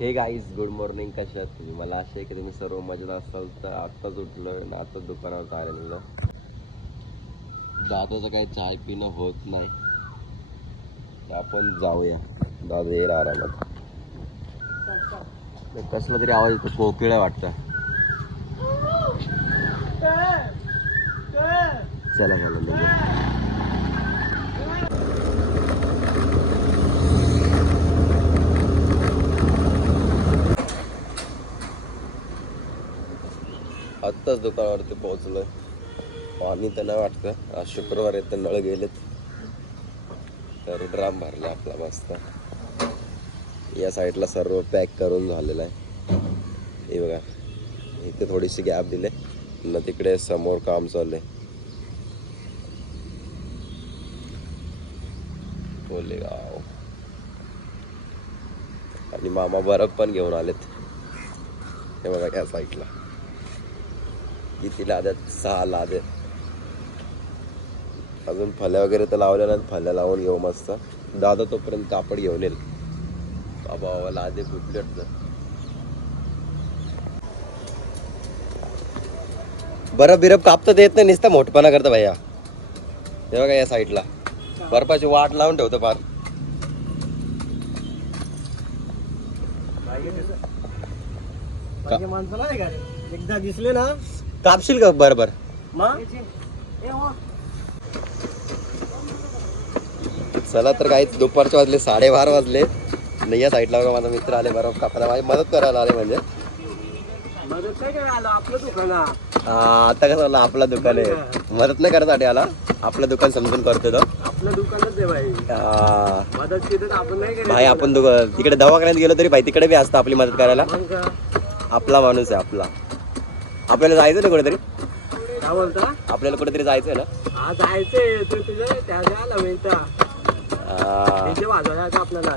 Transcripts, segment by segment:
हे guys good morning कशा आहात तुम्ही? मला असे आहे की तुम्ही सर्व मजेत असाल. तर आत्ताच उठलो आणि आत्ताच दुकानावर जायला दादाचं काही चाय पिणं होत नाही. आपण जाऊया. दादा येईल आरामात. कसलं कसला तरी आवाज येतो कोकिळा वाटतं. चला मला आत्ताच दुकानावरती पोहोचलोय. पाणी तर नाही वाटतं. आज शुक्रवार आहे तर नळ गेलेत. तर ड्राम भरला आपला मस्त. या साईडला सर्व पॅक करून झालेलं आहे. हे बघा. इथे थोडीशी गॅप दिले. न तिकडे समोर काम चाललंय कोलेगाव. आणि मामा बर्फ पण घेऊन आलेत. हे बघा या साईडला. किती लाद्यात सहा लादे. अजून फल्या वगैरे तर लावल्या नाहीत. फल्या लावून घेऊ मस्त. दादा तोपर्यंत कापड घेऊन येईल. बाबा बाबा लादे फुटले वाटतं बरं बिरब कापता येत नाही. नुसतं मोठपणा करतं भैया. हे बघा या साईडला बर्फाची वाट लावून ठेवतो फार. माणसं नाही? एकदा दिसले ना कापशील का? बरोबर मग? चला तर काही दुपारचे वाजले साडेबारा वाजले. नाही या साईडला बघा माझा मित्र आले बरोबर कापायला माझी मदत करायला आले म्हणजे. मदत काय काय आलं आपलं दुकान. हा. आता कसं झालं आपला दुकान आहे. मदत नाही करत आला. आपलं दुकान समजून करतो तो. आपलं दुकानच आहे भाई. हा, आपण भाई तिकडे दवाखान्यात गेलो तरी भाई तिकडे बी असतं आपली मदत करायला? आपला माणूस आहे आपला. आपल्याला जायचं ना कुठेतरी. काय बोलता? आपल्याला कुठेतरी जायचं ना. जायचंय. तुझं त्या त्याचे आता आपल्याला?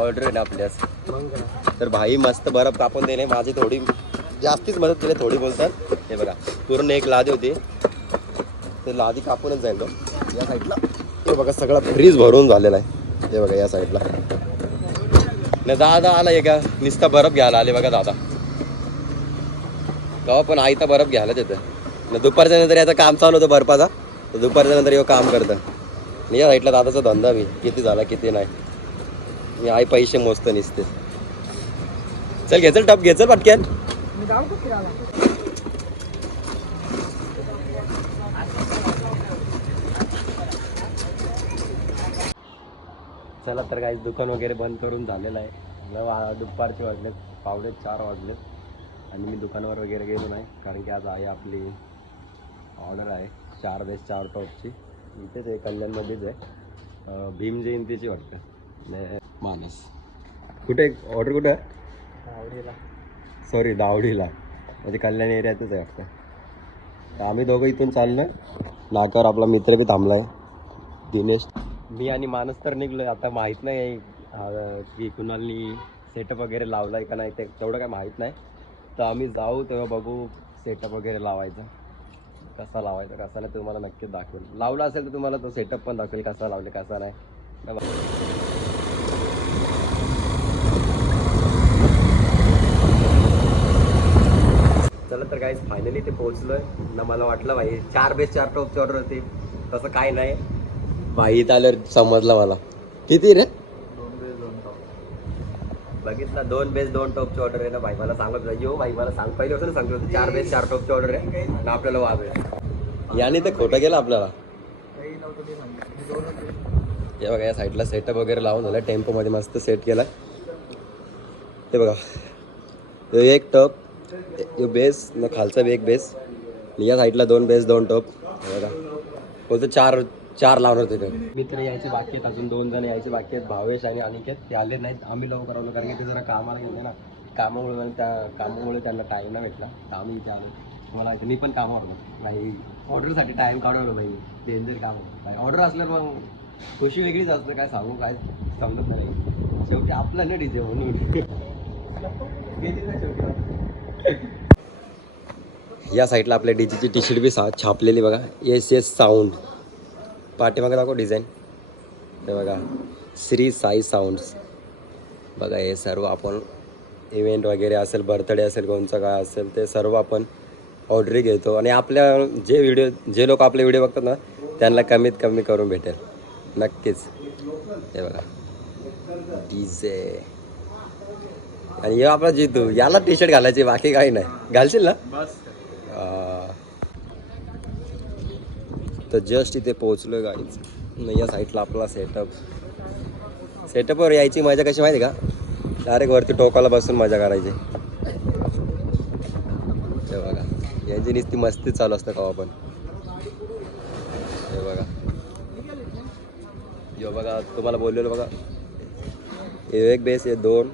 ऑर्डर आहे ना आपल्यास. मग काय? तर भाई मस्त बर्फ कापून दिले. माझी थोडी जास्तीच मदत केली थोडी बोलतात. हे बघा पूर्ण एक लादी होती. ते लादी कापूनच जाईल तो. या साईडला. हे बघा सगळा फ्रीज भरून झालेला आहे. हे बघा या साईडला. नाही दादा आला एका. नुसता बर्फ घ्यायला आले बघा दादा. तेव्हा पण आईता बर्फ घ्यायला येतं. दुपारच्या नंतर याचं काम चालू होतं बर्फाचा तर दुपारच्या नंतर हे काम करतं. आणि या साईडला दादाचा धंदा मी किती झाला किती नाही. मी आई पैसे मोजतो निसते. चल घे चल टप घे चल पटक्यान चला तर काही दुकान वगैरे बंद करून झालेलं आहे. दुपारचे वाजलेत. पावणे चार वाजलेत. आणि मी दुकानावर वगैरे गेलो नाही कारण की आज आहे आपली ऑर्डर आहे चार बेस चार टॉपची इथेच आहे कल्याणमध्येच आहे. भीम जयंतीची वाटतं. मानस. कुठे ऑर्डर कुठे? आहे आवडीला सॉरी दावडीला. म्हणजे कल्याण एरियातच आहे वाटतं. तर आम्ही दोघं इथून चाललोय. नाकावर आपला मित्र बी थांबलाय. दिनेश. मी आणि मानस तर निघलोय. आता माहीत नाही की कुणालनी सेटअप वगैरे लावलाय का नाही ते तेवढं काय माहीत नाही. तर आम्ही जाऊ तेव्हा बघू सेटअप वगैरे लावायचा. कसा लावायचा कसा नाही तुम्हाला नक्कीच दाखवेल. लावला असेल तर तुम्हाला तो सेटअप पण दाखवेल कसा लावले कसा नाही. चला तर काही फायनली ते पोहोचलोय. ना मला वाटलं भाई चार बेस चार टॉपची ऑर्डर होती. तसं काय नाही. भाई आल्यावर समजलं मला. किती रे? बघितला दोन बेस दोन टॉपची ऑर्डर आहे ना भाई. मला सांगत होता यो भाई मला सांग. पहिले असं सांगतो होतं, चार बेस चार टॉपची ऑर्डर आहे. ना आपल्याला वाद आहे. याने ते खोटं गेलं आपल्याला. या बघा या साईडला सेटअप वगैरे लावून झालं. टेम्पोमध्ये मस्त सेट केला ते बघा. एक टप यो बेस न खालचा बी एक बेस या साईडला दोन बेस दोन टप हे बघा. बोलतो चार चार लावणार होते ते. मित्र यायचे बाकी आहेत अजून दोन जण यायचे बाकी आहेत भावेश आणि अनिकेत. ते आले नाहीत आम्ही लवकर आलो कारण की ते जरा कामाला गेले ना. कामामुळे त्या कामामुळे त्यांना टाईम नाही भेटला. तर आम्ही इथे आलो. मला मी पण कामावर आलो. नाही ऑर्डरसाठी टाईम काढवलं भाई डेंजर काम होतं. ऑर्डर असल्यावर मग खुशी वेगळीच असतं. काय सांगू काय समजत नाही. शेवटी आपलं नाही डीजे म्हणून. या साईडला आपल्या डीजेची टी शर्ट बी सा छापलेली बघा. एस एस साऊंड पाठीमागे दाखव डिझाईन ते बघा श्री साई साऊंड्स बघा हे सर्व आपण इव्हेंट वगैरे असेल बर्थडे असेल कोणचं काय असेल ते सर्व आपण ऑर्डरी घेतो. आणि आपल्या जे व्हिडिओ जे लोक आपले व्हिडिओ बघतात ना त्यांना कमीत कमी करून भेटेल. नक्कीच. हे बघा. डीजे आणि हे आपला जितू याला टी शर्ट घालायची बाकी काही नाही. घालशील ना बस आ, तर जस्ट इथे पोहोचलो आहे गाईच या साईडला आपला सेटअप सेटअपवर यायची मजा कशी माहिती का? डायरेक्ट वरती टोकाला बसून मजा करायची. हे बघा. यांची नुसती मस्ती चालू असतं का आपण? हे बघा. यो बघा तुम्हाला बोललेलो बघा. हे एक बेस हे दोन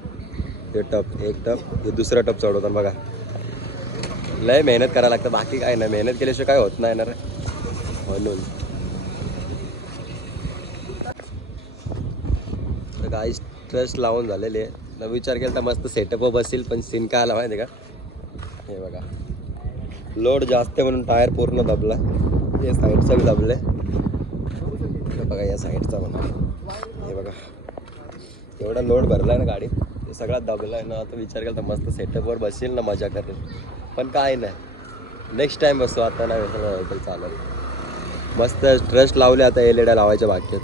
हे टप एक टप हे दुसरा टप चढवतात बघा. लय मेहनत करायला लागतं. बाकी काय नाही. मेहनत केल्याशिवाय काय होत नाही ना रे. म्हणून. तर काही ट्रस्ट लावून झालेले आहे. विचार केला तर मस्त सेटअप बसेल पण सीन काय आला माहिती का? हे बघा. लोड जास्त म्हणून टायर पूर्ण दबला. हे साईडचा बी दबले. बघा या साईडचा म्हणा. हे बघा. एवढा लोड भरला आहे ना गाडीत ते सगळा दबला आहे ना. आता विचार केला तर मस्त सेटअपवर बसेल ना मजा करेल. पण काय नाही. नेक्स्ट टाईम बसतो आता नाही बसला व्हेकल चालत मस्त ट्रस्ट लावले आता एल एड्या लावायच्या बाकी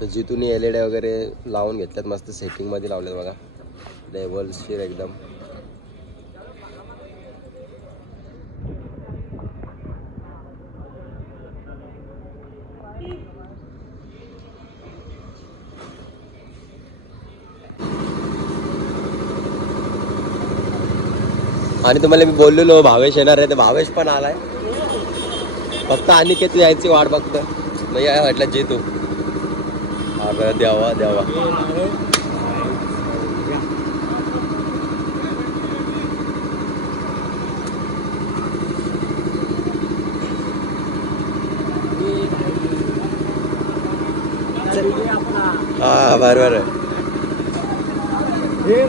तर जिथून एल एड्या वगैरे लावून घेतल्यात मस्त सेटिंगमध्ये लावल्यात बघा. लेवल्सशीर एकदम. आणि तुम्हाला मी बोललेलो भावेश येणार आहे तर भावेश पण आलाय. फक्त अनिकेत यायची वाट बघतोय. नाही या वाटलं जे तू. अगं द्यावा द्यावा. आपला हा बरोबर आहे. हे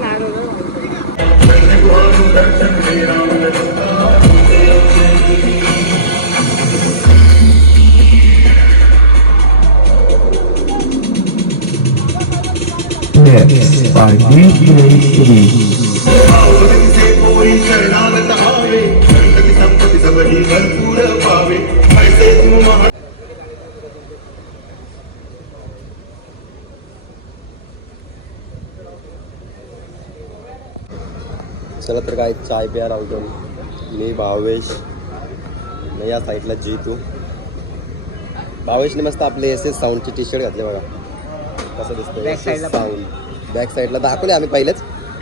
नाही by DJ चला तर काय चाय प्या लावतो मी भावेश. या साईडला जीतू. भावेशने मस्त आपले एस एस साऊंडचे टी शर्ट घातले बघा. कसं दिसतं Back एस side एस ला. साऊंड बॅक साईडला दाखवले आम्ही पहिलेच.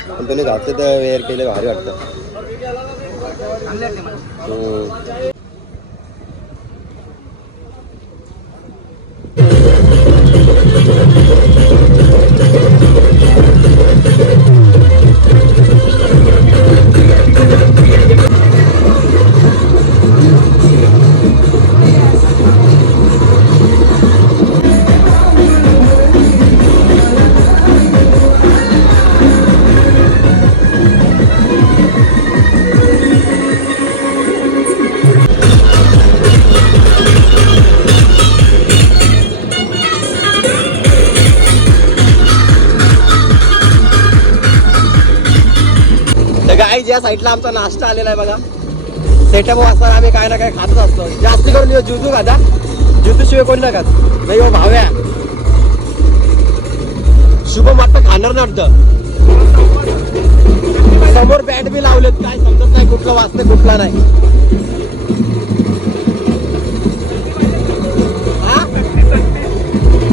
पण तुम्ही घातले तर वेअर केले भारी वाटतं. या साईडला आमचा नाश्ता आलेला आहे बघा. सेटअप असताना आम्ही काय ना काय खातच असतो. जास्ती करून ह्यो जुजू खाता. जुजूशिवाय कोण ना नाही खात. नाही हो भाव्या शुभम आता खाणार ना वाटतं. समोर बॅट बी लावलेत. काय समजत नाही कुठलं वाचतं कुठला नाही.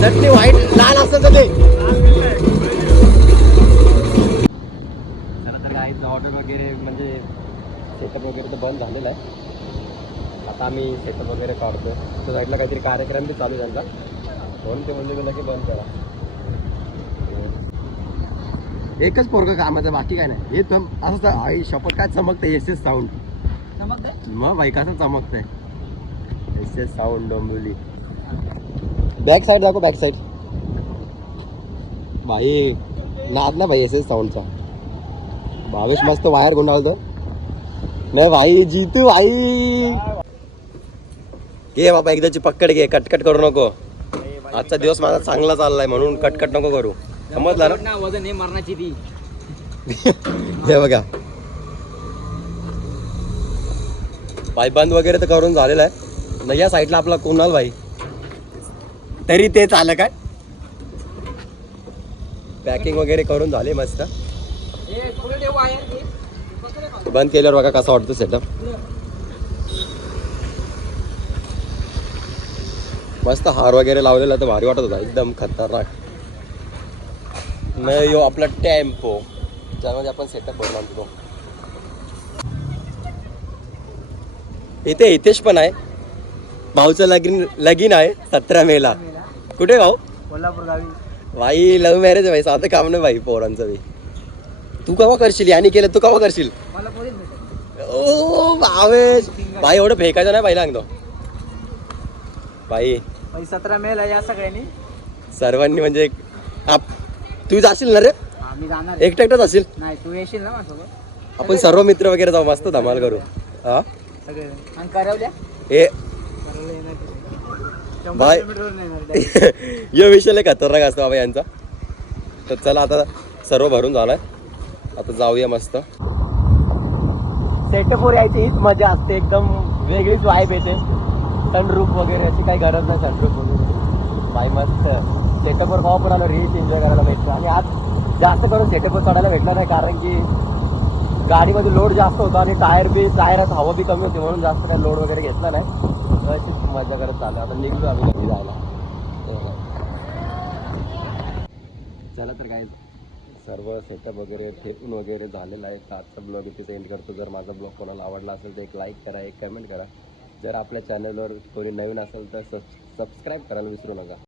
चटणी व्हाईट लाल असतं ते? वगैरे म्हणजे सेटअप वगैरे तर बंद झालेला आहे. आता आम्ही सेटअप वगैरे काढतोय. त्या साईडला काहीतरी कार्यक्रम बी चालू त्यांचा. म्हणून ते म्हणले मला की बंद करा. एकच पोरग कामाचं बाकी काय नाही. हे तर असं आई शपथ काय चमकतं? एस एस साऊंड मग बाई कसं चमकतंय? S S sound Dombivli. Back side दाखव बॅक साईड भाई नाद ना भाई एस एस साऊंडचा भावेश मस्त वायर गुंडावतो नाही भाई जीतू भाई. घे बाबा एकदाची पक्कड घे कटकट करू नको. आजचा दिवस माझा चांगला चाललाय म्हणून कटकट नको करू. समजला ना? वजन हे मरणाची ती. हे बघा. पायबंद वगैरे तर करून झालेलं आहे. न या साईडला आपला कोणाल भाई? तरी तेच आलं काय? पॅकिंग वगैरे करून झाले मस्त हे पुढे ठेवू आहे हे. पकडे खाली. बंद केल्यावर बघा कसा वाटतो सेटअप मस्त हार वगैरे लावलेला तर भारी वाटत होता. एकदम खतरनाक. न यो आपला टेम्पो ज्यामध्ये आपण सेटअप करून आणतो इथे हितेश पण आहे. भाऊचं लगीन लगीन आहे सतरा मेला कुठे भाऊ? कोल्हापूर गावी. भाई लव्ह मॅरेज आहे भाई. साधं काम नाही भाई पोरांचं बी. तू कवा करशील? याने केलं तू कवा करशील? ओ भावेश. भाई एवढं फेकायचं नाही पाहिलं सांगतो भाई सतरा मेल या सगळ्यांनी. सर्वांनी म्हणजे तू जाशील ना रे? एकटं एकटाच असेल नाही तू येशील ना माझ्यासोबत? आपण सर्व मित्र वगैरे जाऊ मस्त धमाल करू. हा? करवल्या? हे. बाय. यो विषय खतरनाक असतो बाबा यांचा. तर चला आता सर्व भरून झालाय. आता जाऊया मस्त. सेटअपवर यायची हीच मजा असते. एकदम वेगळीच वाईब येते. सनरूफ वगैरे अशी काही गरज नाही सनरूफ वगैरे. बाय मस्त. सेटअपवर भाव पण आलं रीच एन्जॉय करायला भेटतं आणि आज जास्त करून सेटअपवर चढायला भेटला नाही कारण की गाडीमध्ये लोड जास्त होता आणि टायर बी टायरात हवा बी कमी होती म्हणून जास्त काही लोड वगैरे घेतला नाही. तर अशीच मजा करत चालू आता निघलो आम्ही घरी जायला. चला तर काय सर्व सेटअप वगैरे ठेपून वगैरे झालेलं आहे. तर आजचा ब्लॉग इथे सेंड करतो. जर माझा ब्लॉग कोणाला आवडला असेल तर एक लाईक करा एक कमेंट करा. जर आपल्या चॅनलवर कोणी नवीन असेल तर सब सबस्क्राईब करायला विसरू नका.